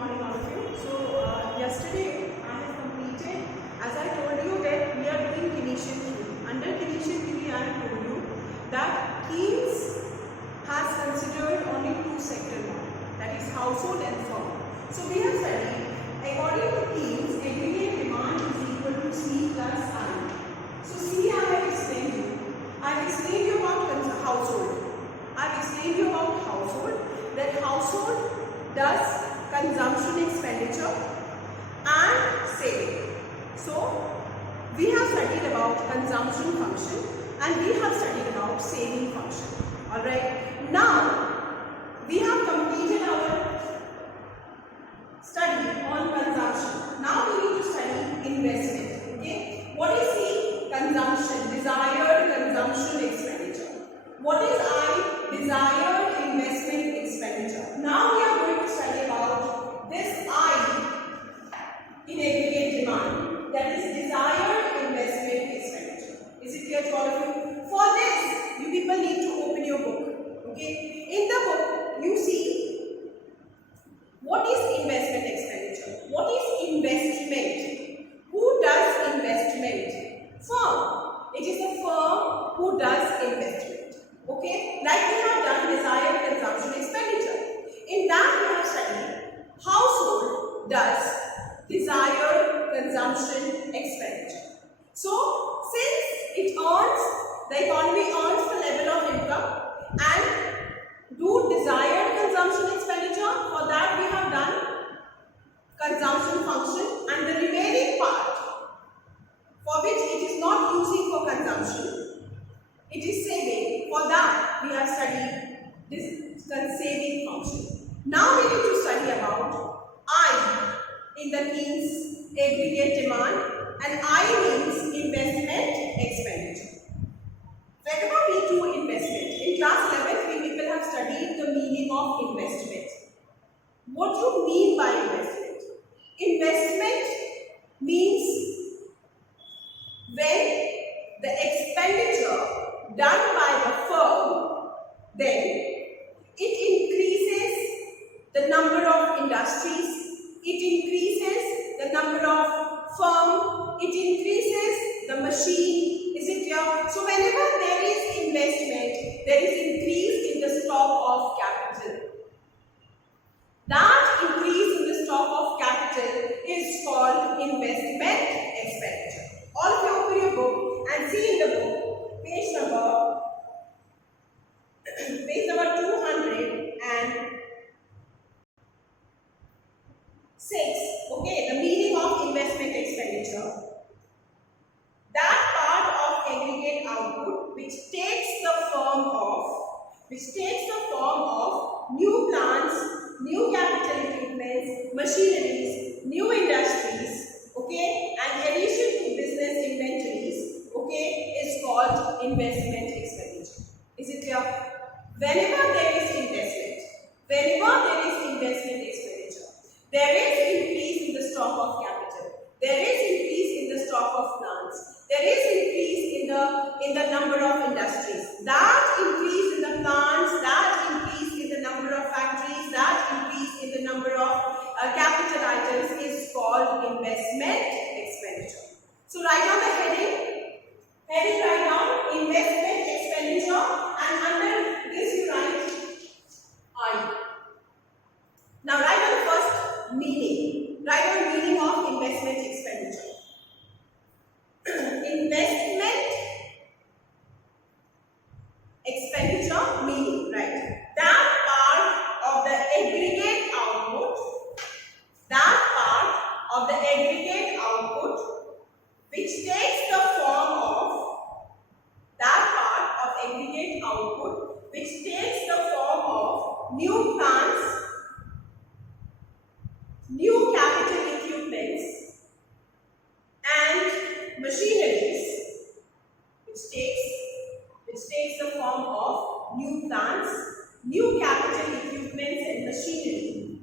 morning all of you. Yesterday I have completed, as I told you that we are doing Keynesian theory. Under Keynesian theory I have told you that Keynes has considered only two sector model, that is household and firm. So we have studied, according to Keynes, aggregate demand is equal to C plus I. So C I have explained you. I have explained you about household. I have explained you about household, that household does consumption expenditure and saving. So we have studied about consumption function and we have studied about saving function. Alright. Now we have completed our study on consumption. Now we need to study investment. Okay. What is the consumption? Desired consumption expenditure. What is I? Desired investment expenditure. Now we are going to study about this I in aggregate demand, that is desired investment expenditure. Is it clear to all of you? For this, you people need to open your book. Okay. In the book, you see what is investment expenditure. What is investment? Who does investment? Firm. It is the firm who does investment. Okay, like we have done desired consumption expenditure. In that we have studied household does desired consumption expenditure. So since it earns, the economy earns the level of income and do desired consumption expenditure, for that we have done consumption function, and the remaining part for which it is not using for consumption, it is saving. For that, we have studied this saving function. Now we need to study about I in the Keynes aggregate demand, and I means investment expenditure. Whenever we do investment, in class 11th, we people have studied the meaning of investment. What do you mean by investment? Investment means when the expenditure done by the firm, then it increases the number of industries, it increases the number of firm, it increases the machine. Is it clear? So whenever there is investment, there is increase in the stock of capital. That increase in the stock of capital is called investment expenditure. All of you open your book and see in the book page number 206. Okay, the meaning of investment expenditure. That part of aggregate output which takes the form of new plants, new capital equipments, machineries, new industries, okay, and addition to business inventories, okay, is called investment expenditure. Is it clear? Whenever there is investment expenditure, there is increase in the stock of capital, there is increase in the stock of plants, there is increase in the number of industries. That increase in the plants, that increase in the number of factories, that increase in the number of capital items is called investment expenditure. So write down the heading write down investment expenditure, and under this you write I. Now write down the first meaning. Write down meaning of investment expenditure. Investment expenditure meaning, right? That part of the aggregate output, which takes the form of new plants, new capital equipments and machineries, which takes the form of new plants, new capital equipments and machinery,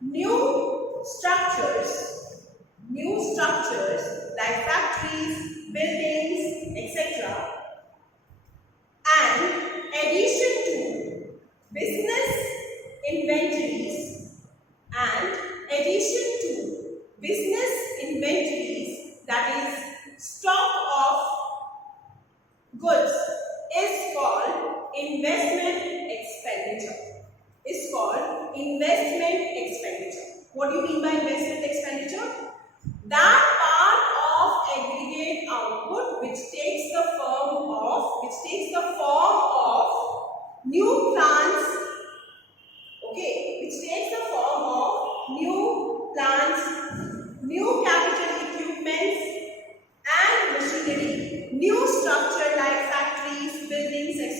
new structures like factories, buildings, etc., and addition to business goods is called investment expenditure. Is called investment expenditure. What do you mean by investment expenditure? That part of aggregate output which takes the form of new plants, okay, which takes the form of new plants, new capital equipments and machinery, new structure like factories, buildings, etc.,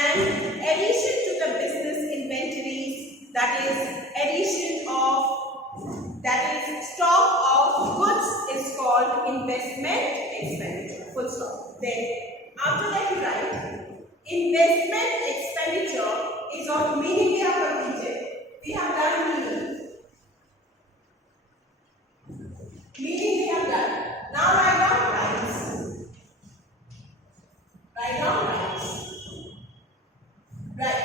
and addition to the business inventories, that is stock of goods is called investment expenditure. Full stop. Then after that you write investment expenditure is of meaning we have completed. We have done meaning. Meaning we have done. Now write down rights. Write down rights. Right.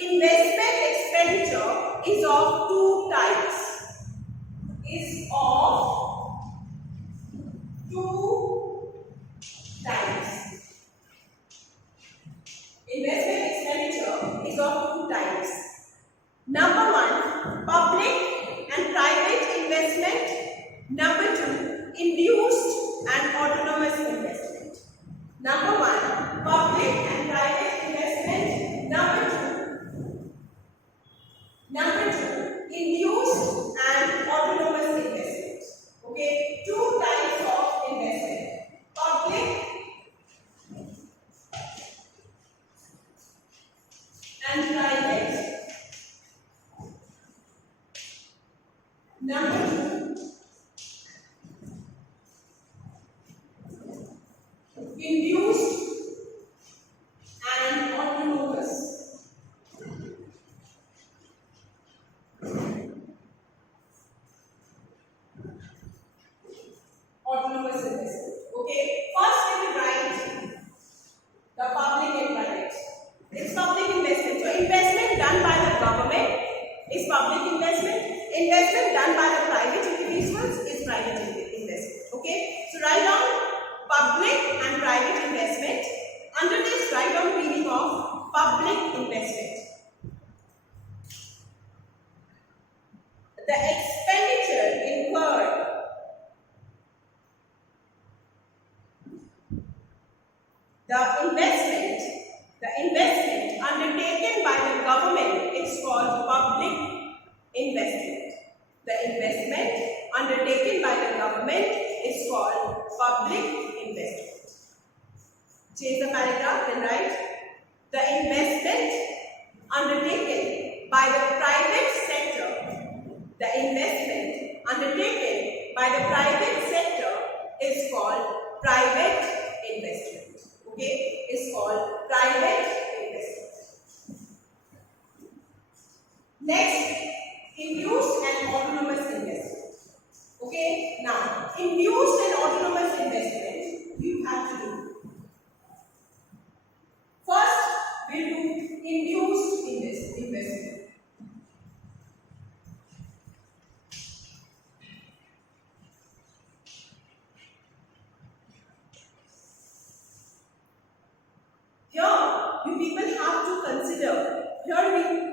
Investment expenditure is of two types. Is of two types. Investment expenditure is of two types. Number one, public and private investment. Number two, induced and autonomous investment. Number one, public and private investment. Number two, induced and autonomous investment. Okay, two types of investment: public and private. Number two, induced and autonomous. Autonomous investment. Okay, first we will write the public and private. It's public investment. So investment done by the government is public investment. Investment done by the private individuals is private investment. Okay, so write down public and private investment. Under this, write down meaning of public investment. The expenditure incurred the investment undertaken by the government is called public investment. The investment undertaken by the government is called public investment. Change the paragraph and write the investment undertaken by the private sector. The investment undertaken by the private sector is called private investment. Okay, is called private investment. Next, induced and autonomous investment. Okay, now induced and autonomous investment you have to do. First, we'll do induced investment.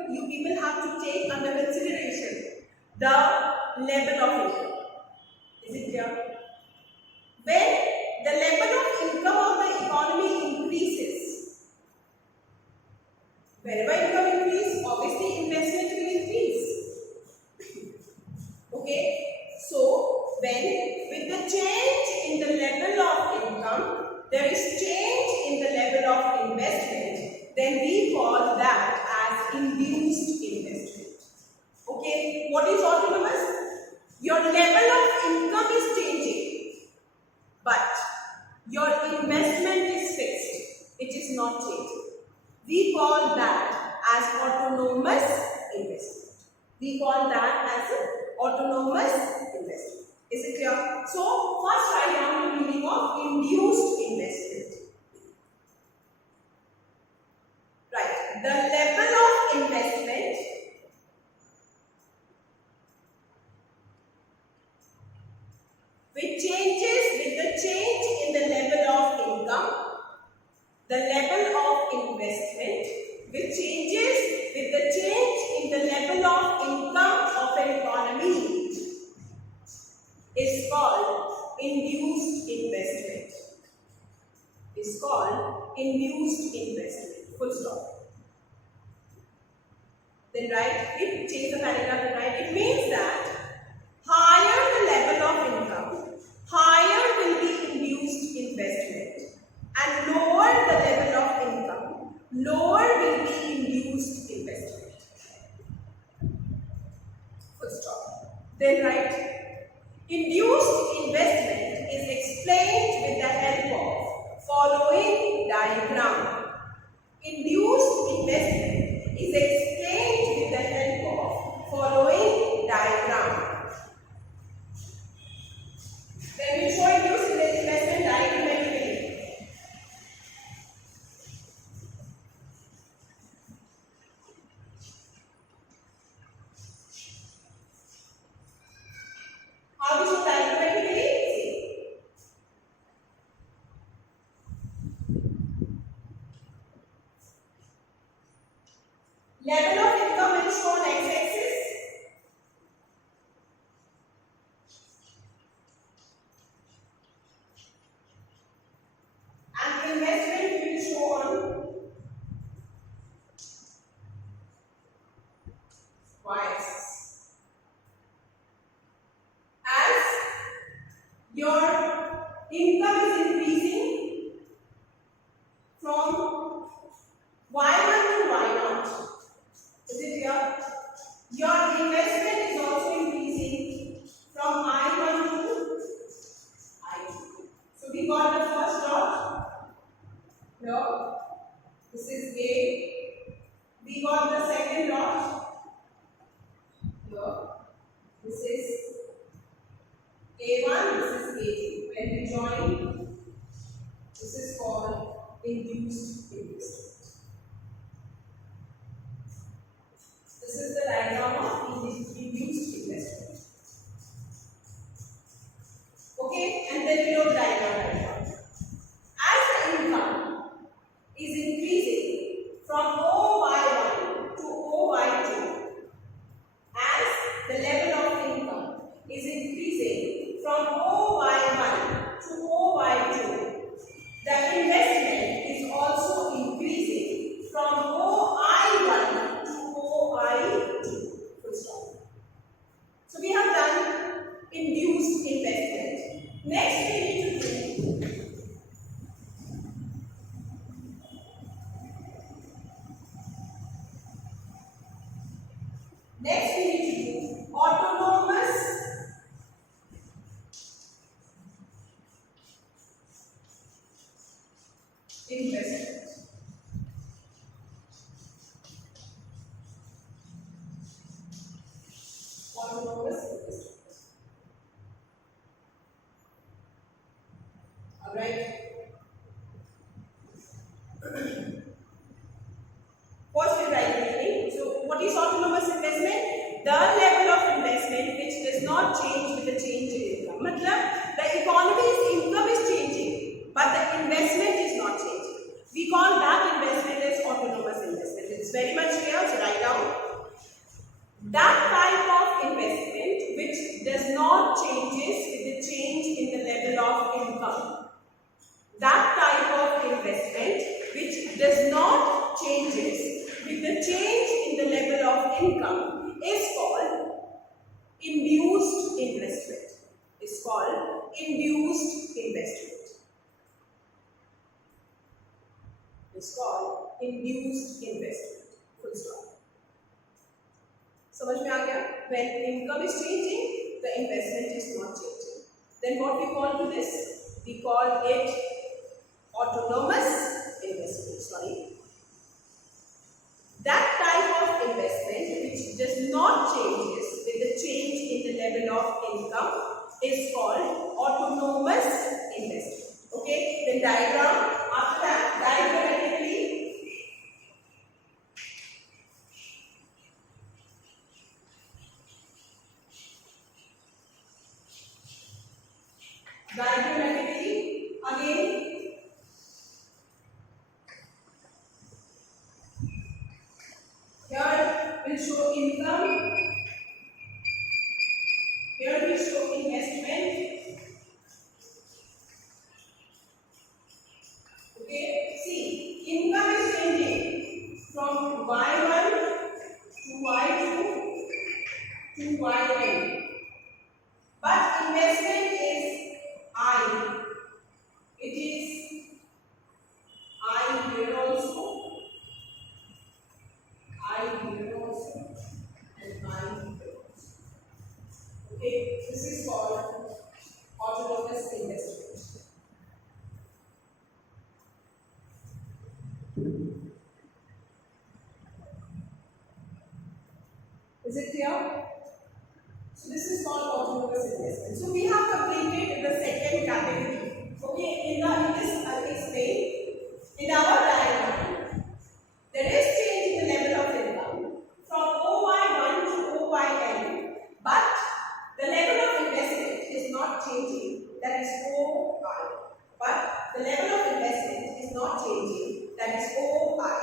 You people have to take under consideration the level of income. Is it clear? When the level of income of the economy increases, wherever income increases, obviously investment will increase. Okay, so when with the change in the level of income, there is change in the level of investment, then we call that as induced investment. Okay, what is autonomous? Your level of income is changing, but your investment is fixed. It is not changing. We call that as autonomous investment. We call that as autonomous investment. Is it clear? So, first write down the meaning of induced investment. Right. The level of investment which changes with the change in the level of income is called induced investment. Full stop. Then write it, change the paragraph and write, it means that higher the level of income, higher will be induced investment, and lower the level of income, lower will be induced investment. Full stop. Then write, induced investment is explained with the help of following diagram. Induced investment is explained with the help of following diagram. Then we show induced investment diagrammatically. How we show diagrammatically? Level of income is shown x-axis. And investment will show on y-axis. As your income is increasing from y1 to y0. Is it clear? Your investment is also increasing from I1 to I2. So we got the first dot here. This is A. We got the second dot here. This is A1. This is A2. When we join, this is called induced investment. This is the diagram of induced investment. Okay, and then we know the diagram. As the income is increasing from OY1 to OY2, as the level of income is increasing from OY1 to OY2, the investment is also increasing from OI1 to OI2. Full stop. So we have done induced investment. Next we need to do autonomous investment. Autonomous investment. Alright. First we write the meaning. So what is autonomous investment? The level of investment which does not change with the change in income. Matlab, the economy's income is changing, but the investment is not changing. We call that investment as autonomous investment. It's very much clear, so write down. That type of investment which does not changes with the change in the level of income. That type of investment which does not changes with the change in the level of income is called induced investment. Is called induced investment. Is called induced investment. Full stop. समझ में आ गया? When income is changing, the investment is not changing. Then what we call to this? We call it autonomous investment. Sorry. That type of investment which does not changes with the change in the level of income is called autonomous investment. Okay? Then diagram. After that, diagrammatically. Diagrammatically, again, Is it clear? So this is called autonomous investment. So we have completed the second category. Okay, in this I'll explain. In our diagram, there is change in the level of income from OY1 to OYN, but the level of investment is not changing. That is OI. But the level of investment is not changing. That is OI.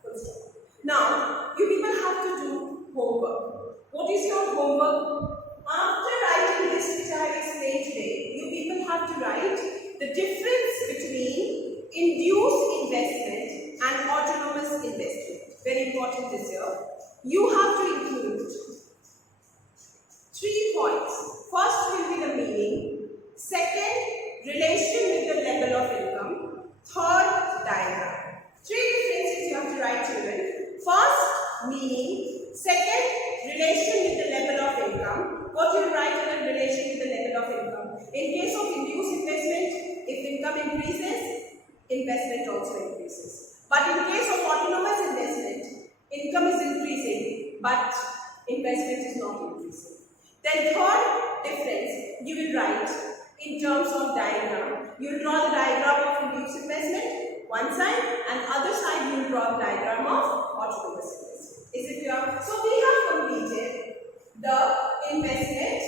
Full stop. Now, you people have to do homework. What is your homework? After writing this which I have explained today, you people have to write the difference between induced investment and autonomous investment. Very important this year. You have to include 3 points. First will be the meaning. Second, relation with the level of income. Third, diagram. 3 differences you have to write, children. First, meaning. Second, relation with the level of income. What you write in relation with the level of income. In case of induced investment, if income increases, investment also increases. But in case of autonomous investment, income is increasing, but investment is not increasing. Then third difference, you will write in terms of diagram. You will draw the diagram of induced investment, one side, and other side you will draw the diagram of autonomous investment. Is it clear? So we have completed the investment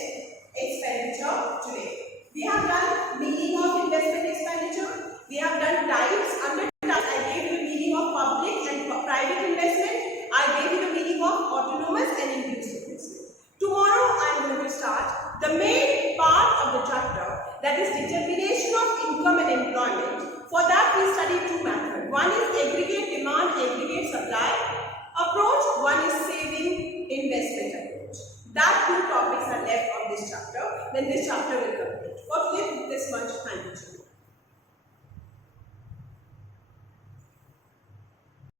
expenditure today. We have done meaning of investment expenditure. We have done types. Under types, I gave you the meaning of public and private investment. I gave you the meaning of autonomous and induced investment. Tomorrow I am going to start the main part of the chapter, that is determination of income and employment. For that we study 2 methods. One is aggregate demand, aggregate supply approach. One is saving investment approach. That 2 topics are left of this chapter. Then this chapter will come.